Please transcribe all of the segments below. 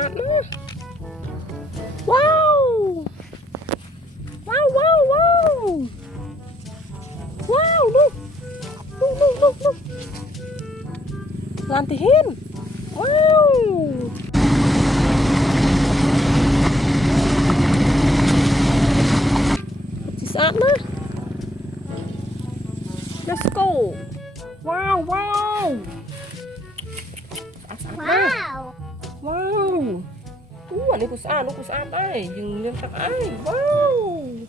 ạt nó. Wow. Wow, wow, wow. Wow, look. Look. Lantihin. Wow. Saat na. Let's go. Wow. Wow. Wow. Anh ấy có saan đây, dừng lên tắc ai. Wow.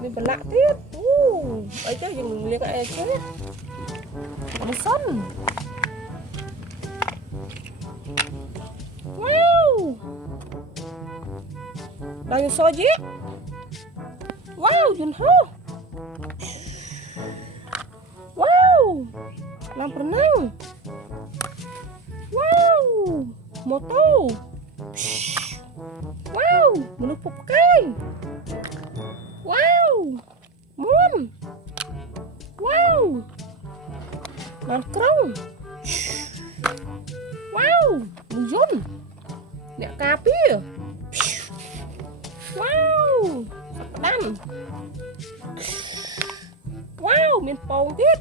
Mình bật lạ tiếp. Ấy chứ dừng lên cái chứ. Nó sân. Wow. Đang soi giết. Wow, dừng hô. Wow. Làm berenang. Wow. Moto. Wow, menumpuk kain. Wow, mon. Wow, nangkrong. Wow, muyun. Nek kapir. Wow, sepedan. Wow, miền pong tiết.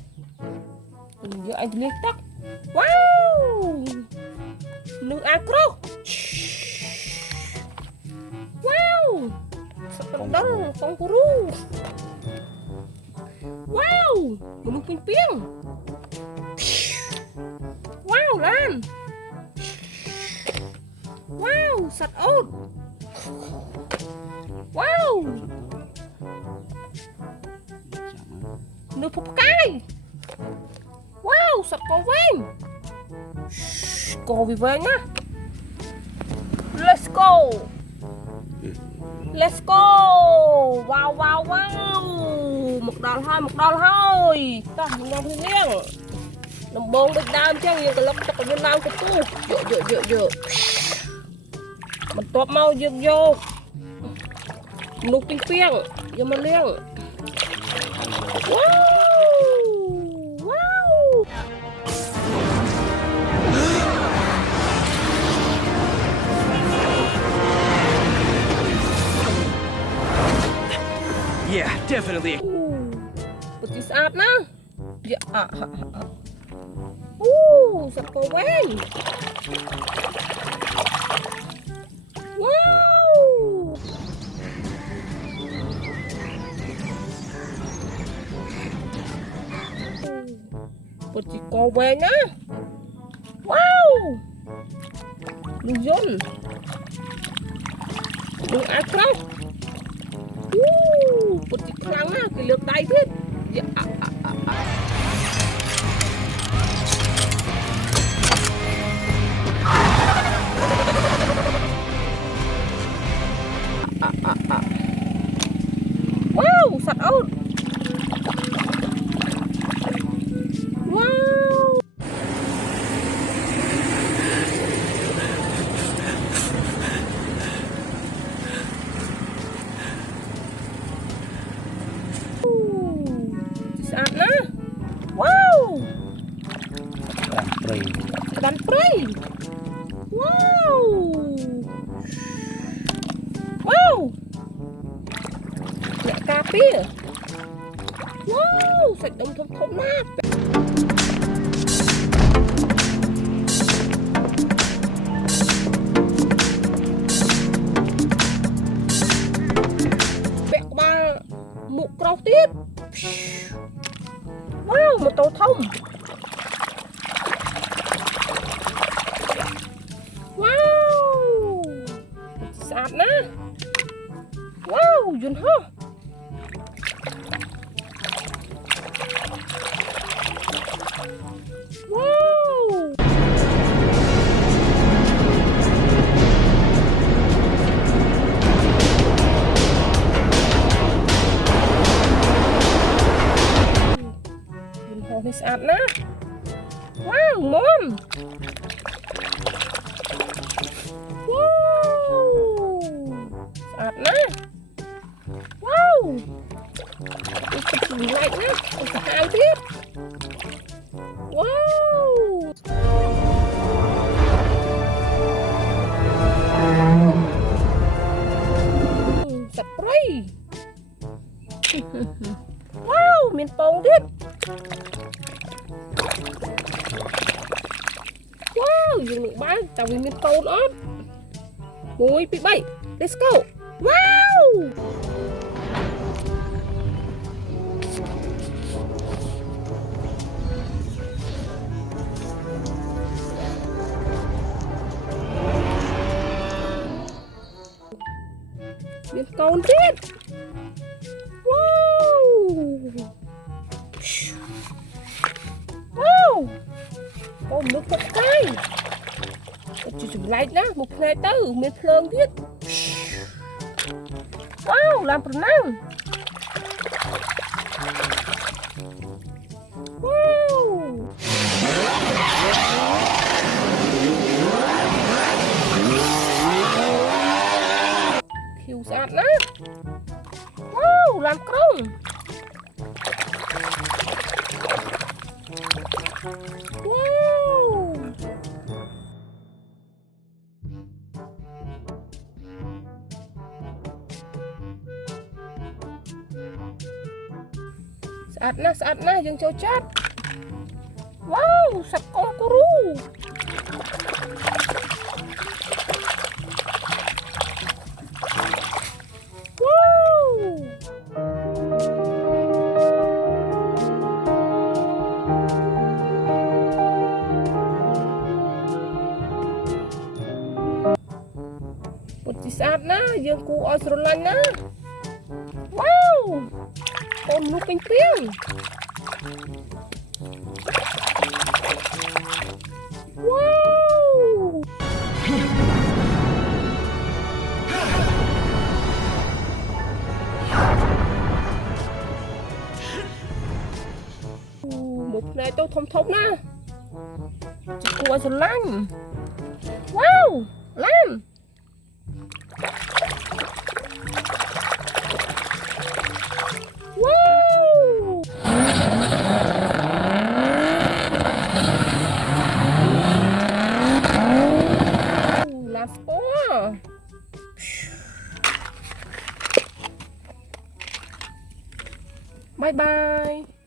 Giờ anh liếc tắc. Wow, nước acro. Wow, sepedan kanguru. Wow, gunung pimping. Wow, lan. Wow, sat ốt. Wow, nước phục cay. Wow, sat cầu vang. Cầu vì vang nhá. Let's go. Let's go. Wow. Một đòn thôi. Ta mình làm riêng. Nằm bông được đam chứ nhưng cái lốc chắc ở bên Nam cái tu. Dựa. Mình tốt mau vô. Nục tiếng phiêng. Giờ mình riêng. Wow. Yeah, definitely. Putih saat na. Ya. Sat cầu vang. Wow. Putih cầu vang nhá. Wow. Luzon. Đường acro. Putih kerang lah, kilo tay biết. Ya. Wow, sat ốt. Wow. Saat na. Wow. Dan prey. Wow. Wow. Nek kapir. Wow, sạch đông thông nát. Bẹc ba mụ crau tiết. Wow, một tàu thông. Wow. Sạt na. Wow, dùn hơ. Wow. Dùn hơ thì sạt na. Wow, ngon. Wow. Sạt na. Wow. Cái lạnh á, cái hai biết. Wow. យើងនឹងបើកតើវាមានកូនអត់1 2 3 let's go វ៉ាវមានកូនទៀតវ៉ាវអូមនុស្សពុកកាយទៅចម្លែកណាស់មកផ្នែកទៅមានភ្លើងទៀតវ៉ាវឡានប្រណាំងវ៉ាវខៀវស្អាតណាស់វ៉ាវឡានក្រុងវ៉ាវស្អាតណាស់យើងចូលចាត់វ៉ាវសត្វកូនគូរូវ៉ាវពិតជាស្អាតណាស់យើងគួរឲ្យស្រឡាញ់ណាវ៉ាវកូនមនុស្សពេញព្រៀងវ៉ាវមើលផ្នែកទៅធំណាជាគួរឲ្យស្រឡាញ់វ៉ាវឡានវ៉ាវឡានស្ព័របាយបាយ